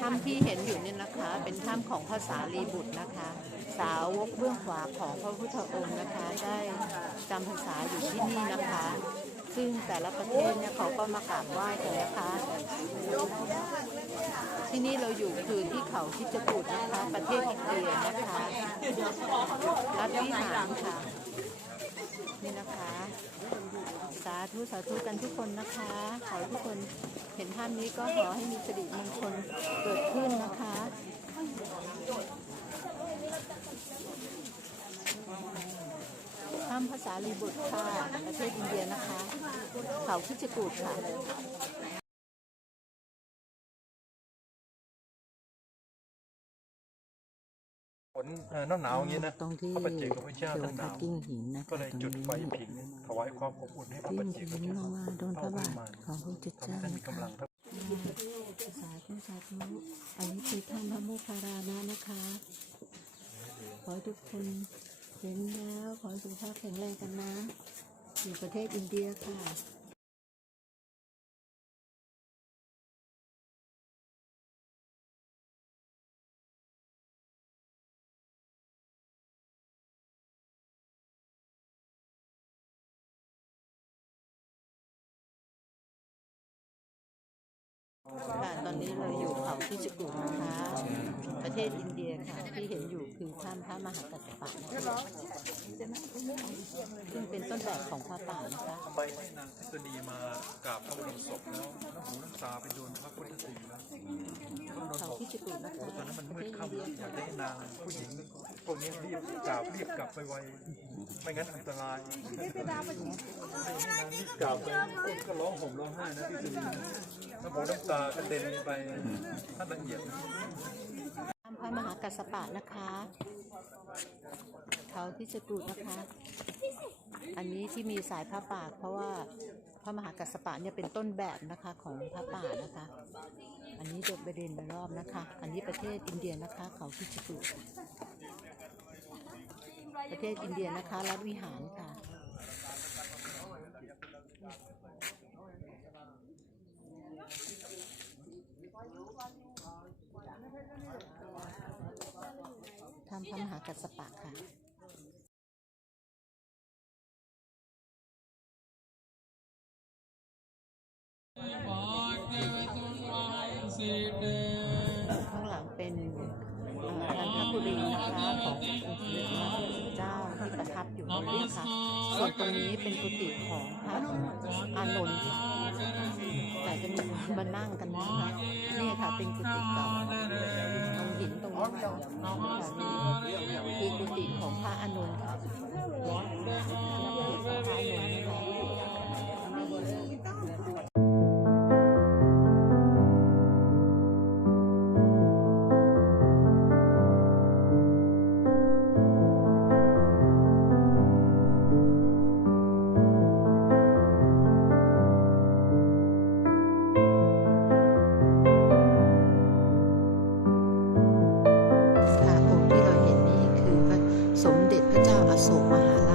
ถ้ำที่เห็นอยู่เนี่ยนะคะ เป็นถ้ำของภาษาลีบุตรนะคะ สาวกเบื้องขวาของพระพุทธองค์นะคะ ได้จำพรรษาอยู่ที่นี่นะคะ ซึ่งแต่ละประเทศเนี่ยเขาก็มากราบไหว้กันนะคะ ที่นี่เราอยู่คือที่เขาคิดจกูดนะคะ ประเทศอินเดียนะคะรัฐวิหารค่ะ นี่นะคะ สาธุสาธุกันทุกคนนะคะ ขอทุกคนเห็นภาพนี้ก็ขอให้มีสิริมงคลเกิดขึ้นนะคะถ้ำภาษาลีบุตรค่ะประเทศอินเดียนะคะ เขาคิจกูดค่ะ นเอ่อหน้าหนาวอย่างนี้นะตรงที่พระปัจเจกพระเจ้าเชิท่างนหพระนาวกิ้งหินนะคะก็เลยตรงจุดนี้ไฟผิงถวายความอบอุ่นให้พระกิ้ปัจงเจกพหิระนเจ้าลงมาโดนพระบาทของพระพุทธทำเจ้าให้ท่านมีนะกำลัคะงครับสาธุสาธุอันนี้คือท่านพระโมคคารานะนะคะ ขอให้ทุกคนเห็นแล้วขอให้สุขภาพแข็งแรงกันนะ อยู่ประเทศอินเดียค่ะ ค่ะตอนนี้เราอยู่เขาที่จกุนะคะ ประเทศอินเดียค่ะ ที่เห็นอยู่คือถ้ำพระมหากัสสปะนะคะซึ่งเป็นต้นแบบของพระป่านะคะทำไมให้นางทฤษฎีมากราบพระบรมศพแล้วน้ำหูน้ำตาไปโดนพระพุทธศีแล้วต้องโดนเขาบอกที่จกุนะคะตอนนั้นมันมืดค่ำแล้วอยากได้นางผู้หญิง พวกนี้รีบกราบรีบกลับไปไวไม่งั้นอันตรายรีบกราบไปคนก็ร้องห่มร้องไห้นะทฤษฎีน้ำหูน้ำตากระเด็นไปท่านละเอียดพระมหากัสสปะนะคะ เขาที่จกุฎนะคะ อันนี้ที่มีสายพระป่าเพราะว่าพระมหากัสสปะเนี่ยเป็นต้นแบบนะคะของพระป่านะคะ อันนี้เดินไปเดินไปรอบนะคะ อันนี้ประเทศอินเดียนะคะ เขาที่จกุฎ ประเทศอินเดียนะคะ รัฐวิหารค่ะทำพระมหากัสปะค่ะข้างหลังเป็นเอ่อนันทบุรีนะคะขององค์สมเด็จพระพุทธเจ้าที่ ประทับอยู่ตรงนี้ค่ะส่วนตรงนี้เป็นกุฏิของพระอานนท์ค่ะแต่จะมีมานั่งกันนะคะนี่ค่ะเป็นกุฏิเก่าตรงหินตรงนี้ค่ะนี่คือกุฏิของพระอานนท์ค่ะกุฏิของพระอานนท์นะคะ my.